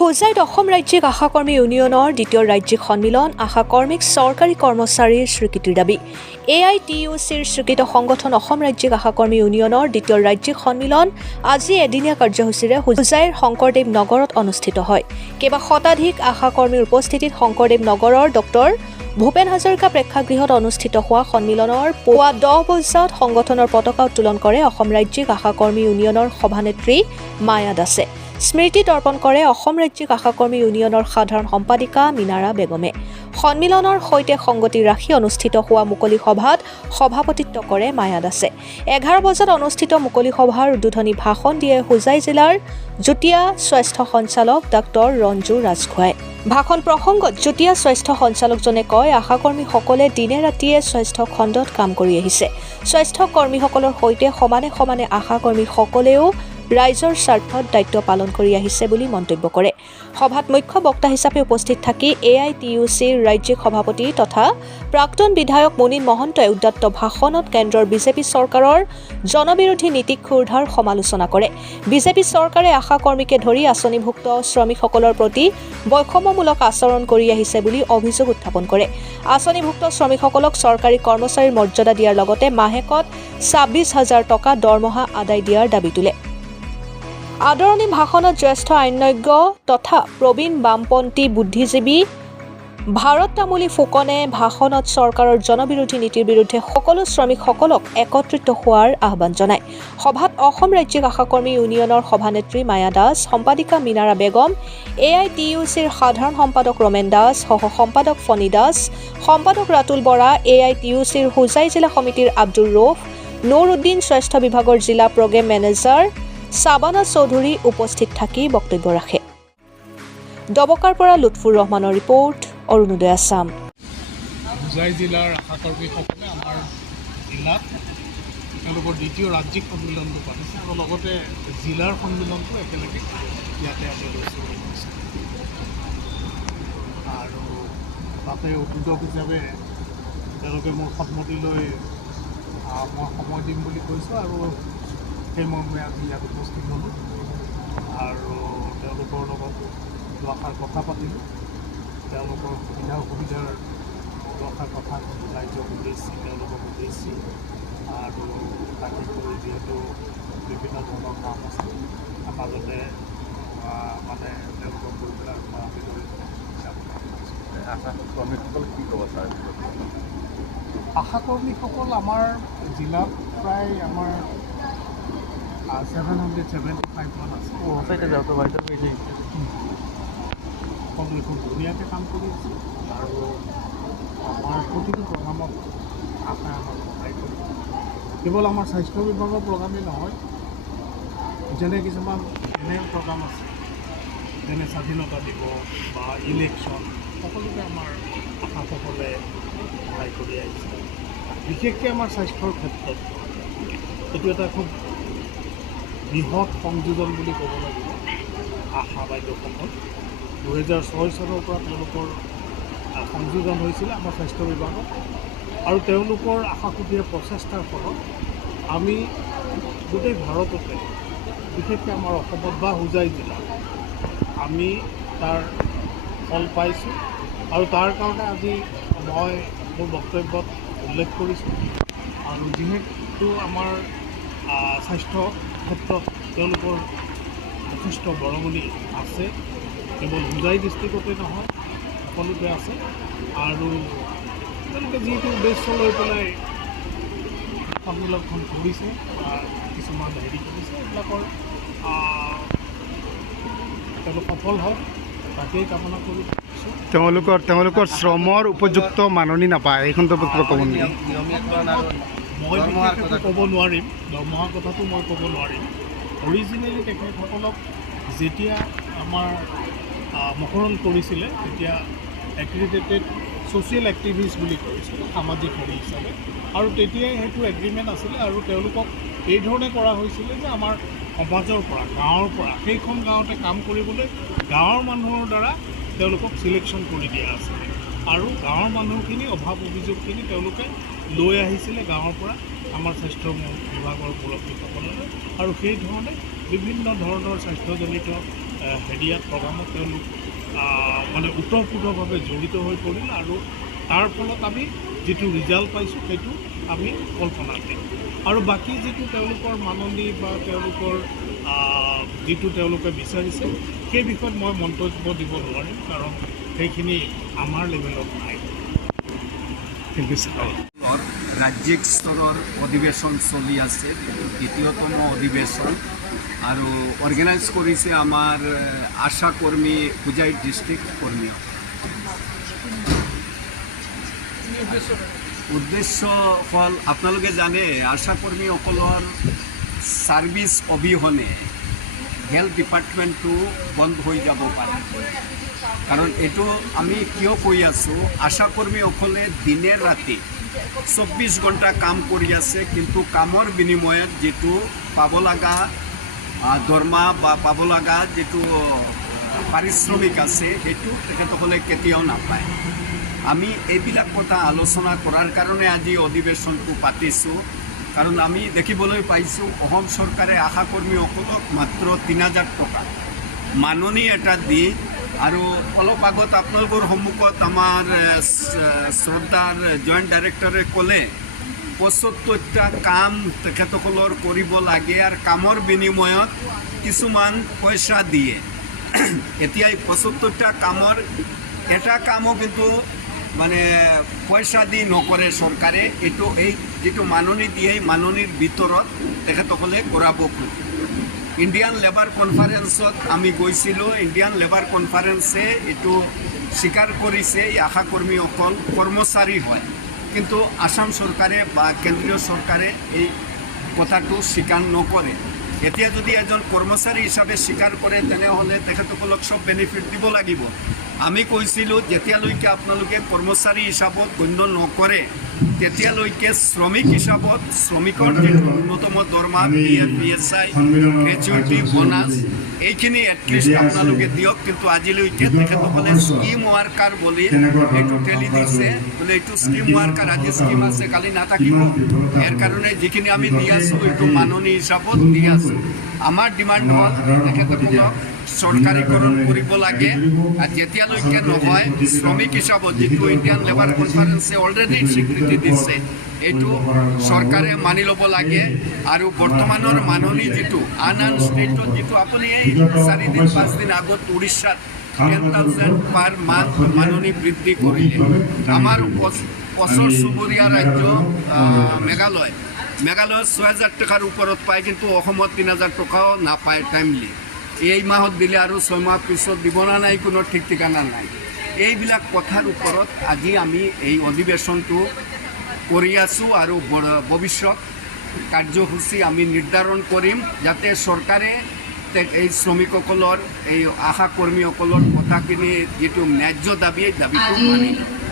হোজাইত অসম ৰাজ্যিক আশা কৰ্মী ইউনিয়নৰ দ্বিতীয় ৰাজ্যিক সন্মিলন আশা কৰ্মীক চৰকাৰী কৰ্মচাৰীৰ স্বীকৃতিৰ দাবী। AITUCৰ স্বীকৃত সংগঠন অসম ৰাজ্যিক আশা কৰ্মী ইউনিয়নৰ দ্বিতীয় ৰাজ্যিক সন্মিলন আজি এদিনীয়া কাৰ্যসূচীৰে হোজাইৰ শংকৰদেৱ নগৰত অনুষ্ঠিত হয়। কেইবা শতাধিক আশা কৰ্মীৰ উপস্থিতিত শংকৰদেৱ নগৰৰ ডক্টৰ ভূপেন হাজৰিকা প্ৰেক্ষাগৃহত অনুষ্ঠিত হোৱা সন্মিলনৰ পুৱা 10 বজাত সংগঠনৰ পতাকা উত্তোলন কৰে অসম ৰাজ্যিক আশা কৰ্মী ইউনিয়নৰ সভানেত্ৰী মায়া দাসে। স্মৃতি তৰ্পণ কৰে অসম ৰাজ্যিক আশা কৰ্মী ইউনিয়নৰ সাধাৰণ সম্পাদিকা মিনাৰা বেগমে। সন্মিলনৰ সৈতে সংগতি ৰাখি অনুষ্ঠিত হোৱা মুকলি সভাত সভাপতিত্ব কৰে মায়া দাসে। 11 বজাত অনুষ্ঠিত মুকলি সভাৰ উদ্বোধনী ভাষণ দিয়ে হোজাই জিলাৰ যুটীয়া স্বাস্থ্য সঞ্চালক ডাক্তৰ ৰঞ্জু ৰাজখোৱাই। ভাষণ প্ৰসংগত যুটীয়া স্বাস্থ্য সঞ্চালকজনে কয়, আশা কৰ্মীসকলে দিনে ৰাতিয়ে স্বাস্থ্য খণ্ডত কাম কৰি আহিছে। স্বাস্থ্য কৰ্মীসকলৰ সৈতে সমানে সমানে আশা কৰ্মীসকলেও ৰাইজৰ স্বাৰ্থত দায়িত্ব পালন কৰি আহিছে বুলি মন্তব্য কৰে। সভাত মুখ্য বক্তা হিচাপে উপস্থিত থাকি AITUCৰ ৰাজ্যিক সভাপতি তথা প্ৰাক্তন বিধায়ক মুনীন মহন্তই উদ্যত ভাষণত কেন্দ্ৰৰ বিজেপি চৰকাৰৰ জনবিৰোধী নীতিক ক্ষুৰধাৰ সমালোচনা কৰে। বিজেপি চৰকাৰে আশা কৰ্মীকে ধৰি আঁচনিভুক্ত শ্ৰমিকসকলৰ প্ৰতি বৈষম্যমূলক আচৰণ কৰি আহিছে বুলি অভিযোগ উত্থাপন কৰে। আঁচনিভুক্ত শ্ৰমিকসকলক চৰকাৰী কৰ্মচাৰীৰ মৰ্যাদা দিয়াৰ লগতে মাহেকত 26,000 টকা দৰমহা আদায় দিয়াৰ দাবী তোলে। আদৰণি ভাষণত জ্যেষ্ঠ আইনজ্ঞ তথা প্ৰবীণ বামপন্থী বুদ্ধিজীৱী ভাৰত তামুলী ফুকনে ভাষণত চৰকাৰৰ জনবিৰোধী নীতিৰ বিৰুদ্ধে সকলো শ্ৰমিকসকলক একত্ৰিত হোৱাৰ আহ্বান জনায়। সভাত অসম ৰাজ্যিক আশা কৰ্মী ইউনিয়নৰ সভানেত্ৰী মায়া দাস, সম্পাদিকা মিনাৰা বেগম, AITUCৰ সাধাৰণ সম্পাদক ৰমেন দাস, সহ সম্পাদক ফণী দাস, সম্পাদক ৰাতুল বৰা, AITUCৰ হোজাই জিলা সমিতিৰ আব্দুৰ ৰৌফ, নুৰ উদ্দিন, স্বাস্থ্য বিভাগৰ জিলা প্ৰগ্ৰেম মেনেজাৰ সাবানা চৌধুৰী উপস্থিত থাকি বক্তব্য ৰাখে। ডবকাৰ পৰা লুৎফুৰ ৰহমানৰ ৰিপৰ্ট, অৰুণোদয় আছাম। হোজাই জিলাৰ আশা কৰ্মীসকলে আমাৰ জিলাত তেওঁলোকৰ দ্বিতীয় ৰাজ্যিক সন্মিলনটো পাতিছে আৰু লগতে জিলাৰ সন্মিলনটো একেলগে ইয়াতে আমি লৈছোঁ আৰু তাতে উদ্যোগক হিচাপে তেওঁলোকে মোৰ সন্মতি লৈ মই সময় দিম বুলি কৈছোঁ আৰু সেই মৰ্মে আজি ইয়াত উপস্থিত হ'লোঁ আৰু তেওঁলোকৰ লগত দুআষাৰ কথা পাতিলোঁ। তেওঁলোকৰ সুবিধা অসুবিধাৰ দুআষাৰ কথা ৰাইজক বুজাইছে, তেওঁলোকক বুজাইছে আৰু তাকে কৰি যিহেতু বিভিন্ন ধৰণৰ কাম আছে মাজতে মানে তেওঁলোকক গৈ পেলাই আমি কৰি আশা কৰ্মীসকল কি ক'ব ছাৰ? আশা কৰ্মীসকল আমাৰ জিলাত প্ৰায় আমাৰ 775 মান আছে। সকলোৱে খুব ধুনীয়াকৈ কাম কৰি আছে আৰু আমাৰ প্ৰতিটো প্ৰগ্ৰামত আশাই আমাক সহায় কৰে। কেৱল আমাৰ স্বাস্থ্য বিভাগৰ প্ৰগ্ৰামেই নহয়, যেনে কিছুমান এনে প্ৰগ্ৰাম আছে যেনে স্বাধীনতা দিৱস বা ইলেকশ্যন, সকলোতে আমাৰ আশাসকলে সহায় কৰি আহিছে। বিশেষকৈ আমাৰ স্বাস্থ্যৰ ক্ষেত্ৰত এইটো এটা খুব বৃহৎ সংযোজন বুলি ক'ব লাগিব। আশা বাইদেউসকল 2006 চনৰ পৰা তেওঁলোকৰ সংযোজন হৈছিলে আমাৰ স্বাস্থ্য বিভাগত আৰু তেওঁলোকৰ আশাসুখীয়া প্ৰচেষ্টাৰ ফলত আমি গোটেই ভাৰততে বিশেষকৈ আমাৰ অসমত বা হোজাই জিলাত আমি তাৰ ফল পাইছোঁ আৰু তাৰ কাৰণে আজি মই মোৰ বক্তব্যত উল্লেখ কৰিছোঁ। আৰু যিহেতু আমাৰ স্বাস্থ্য ক্ষেত্ৰত তেওঁলোকৰ যথেষ্ট বৰঙণি আছে, কেৱল হোজাই ডিষ্ট্ৰিক্টতে নহয় সকলোতে আছে আৰু তেওঁলোকে যিটো উদ্দেশ্য লৈ পেলাই সন্মিলনখন কৰিছে বা কিছুমান হেৰি কৰিছে, এইবিলাকৰ তেওঁলোক সফল হওক তাকেই কামনা কৰি তেওঁলোকৰ শ্ৰমৰ উপযুক্ত মাননি নাপায়। এই সন্দৰ্ভত ক'ব নেকি? মই বিশেষকৈ ক'ব নোৱাৰিম, দৰমহাৰ কথাটো মই ক'ব নোৱাৰিম। অৰিজিনেলি তেখেতসকলক যেতিয়া আমাৰ মকৰণ কৰিছিলে তেতিয়া এক্ৰিডিটেড ছ'চিয়েল এক্টিভিষ্ট বুলি কৰিছিলে, সামাজিক হেৰি হিচাপে, আৰু তেতিয়াই সেইটো এগ্ৰিমেণ্ট আছিলে আৰু তেওঁলোকক এই ধৰণে কৰা হৈছিলে যে আমাৰ সমাজৰ পৰা, গাঁৱৰ পৰা, সেইখন গাঁৱতে কাম কৰিবলৈ গাঁৱৰ মানুহৰ দ্বাৰা তেওঁলোকক চিলেকশ্যন কৰি দিয়া আছিলে আৰু গাঁৱৰ মানুহখিনি অভাৱ অভিযোগখিনি তেওঁলোকে লৈ আহিছিলে গাঁৱৰ পৰা আমাৰ স্বাস্থ্য বিভাগৰ মুৰব্বীসকললৈ আৰু সেই ধৰণে বিভিন্ন ধৰণৰ স্বাস্থ্যজনিত হেৰিয়াত প্ৰগ্ৰামত তেওঁলোক মানে ওতঃপ্ৰোতভাৱে জড়িত হৈ পৰিল আৰু তাৰ ফলত আমি যিটো ৰিজাল্ট পাইছোঁ সেইটো আমি কল্পনাতীত। আৰু বাকী যিটো তেওঁলোকৰ মাননি বা তেওঁলোকৰ যিটো তেওঁলোকে বিচাৰিছে সেই বিষয়ত মই মন্তব্য দিব নোৱাৰিম, কাৰণ সেইখিনি আমাৰ লেভেলত নাই। Thank you sir. ৰাজ্যিক স্তৰৰ অধিৱেশন চলি আছে, দ্বিতীয়তম অধিৱেশন আৰু অৰ্গেনাইজ কৰিছে আমাৰ আশা কৰ্মী হোজাই ডিষ্ট্ৰিক্ট কৰ্মীয়ে। উদ্দেশ্য হ'ল আপোনালোকে জানে আশা কৰ্মীসকলৰ ছাৰ্ভিচ অবিহনে হেল্থ ডিপাৰ্টমেণ্টটো বন্ধ হৈ যাব পাৰে। কাৰণ এইটো আমি কিয় কৈ আছোঁ, আশা কৰ্মীসকলে দিনে ৰাতি 24 ঘণ্টা কাম কৰি আছে, কিন্তু কামৰ বিনিময়ত যিটো পাব লগা দৰমহা বা পাব লগা যিটো পাৰিশ্ৰমিক আছে সেইটো তেখেতসকলে কেতিয়াও নাপায়। আমি এইবিলাক কথা আলোচনা কৰাৰ কাৰণে আজি অধিৱেশনটো পাতিছোঁ, কাৰণ আমি দেখিবলৈ পাইছোঁ অসম চৰকাৰে আশা কৰ্মীসকলক মাত্ৰ 3000 টকা মাননি এটা দি, আৰু অলপ আগত আপোনালোকৰ সন্মুখত আমাৰ শ্ৰদ্ধাৰ জইণ্ট ডাইৰেক্টৰে ক'লে 75টা কাম তেখেতসকলৰ কৰিব লাগে আৰু কামৰ বিনিময়ত কিছুমান পইচা দিয়ে। এতিয়া এই 75টা কামৰ এটা কামো কিন্তু মানে পইচা দি নকৰে চৰকাৰে, এইটো এই যিটো মাননি দিয়ে এই মাননিৰ ভিতৰত তেখেতসকলে কৰাব খোজে। ইণ্ডিয়ান লেবাৰ কনফাৰেন্সত আমি গৈছিলোঁ, ইণ্ডিয়ান লেবাৰ কনফাৰেন্সে এইটো স্বীকাৰ কৰিছে এই আশা কৰ্মীসকল কৰ্মচাৰী হয়, কিন্তু আসাম চৰকাৰে বা কেন্দ্ৰীয় চৰকাৰে এই কথাটো স্বীকাৰ নকৰে। এতিয়া যদি এজন কৰ্মচাৰী হিচাপে স্বীকাৰ কৰে তেনেহ'লে তেখেতসকলক চব বেনিফিট দিব লাগিব। আমি কৈছিলোঁ যেতিয়ালৈকে আপোনালোকে কৰ্মচাৰী হিচাপত গণ্য নকৰে তেতিয়ালৈকে শ্ৰমিক হিচাপত শ্ৰমিকৰ যিটো ন্যূনতম দৰমহা PF, PSI, গ্ৰেজুৱেটি, বোনাছ এইখিনি এটলিষ্ট আপোনালোকে দিয়ক, কিন্তু আজিলৈকে তেখেতসকলে স্কিম ৱাৰ্কাৰ বুলি এইটো ঠেলি দিছে, বোলে এইটো স্কিম ৱাৰ্কাৰ, আজি স্কিম আছে কালি নাথাকিব। ইয়াৰ কাৰণে যিখিনি আমি দি আছোঁ এইটো মাননি হিচাপত দি আছোঁ। আমাৰ ডিমাণ্ড হ'ল তেখেতসকলক চৰকাৰীকৰণ কৰিব লাগে, আৰু যেতিয়ালৈকে নহয় শ্ৰমিক হিচাপত যিটো ইণ্ডিয়ান লেবাৰ কনফাৰেন্সে অলৰেডি স্বীকৃতি দিছে এইটো চৰকাৰে মানি ল'ব লাগে। আৰু বৰ্তমানৰ মাননি যিটো আন ষ্টেটত যিটো আপুনি এই 4 দিন 5 দিন আগত উৰিষ্যাত 10,000 পাৰ মান্থ মাননি বৃদ্ধি কৰিলে। আমাৰ ওচৰ চুবুৰীয়া ৰাজ্য মেঘালয় 6,000 টকাৰ ওপৰত পায়, কিন্তু অসমত 3,000 টকাও নাপায় টাইমলি। এই মাহত দিলে আৰু 6 মাহ পিছত দিব না নাই কোনো ঠিক ঠিকনা নাই। এইবিলাক কথাৰ ওপৰত আজি আমি এই অধিৱেশনটো কৰি আছোঁ আৰু ভৱিষ্যত কাৰ্যসূচী আমি নিৰ্ধাৰণ কৰিম, যাতে চৰকাৰে এই শ্ৰমিকসকলৰ এই আশা কৰ্মীসকলৰ কথাখিনি যিটো ন্যায্য দাবী এই দাবীটো মানি লয়।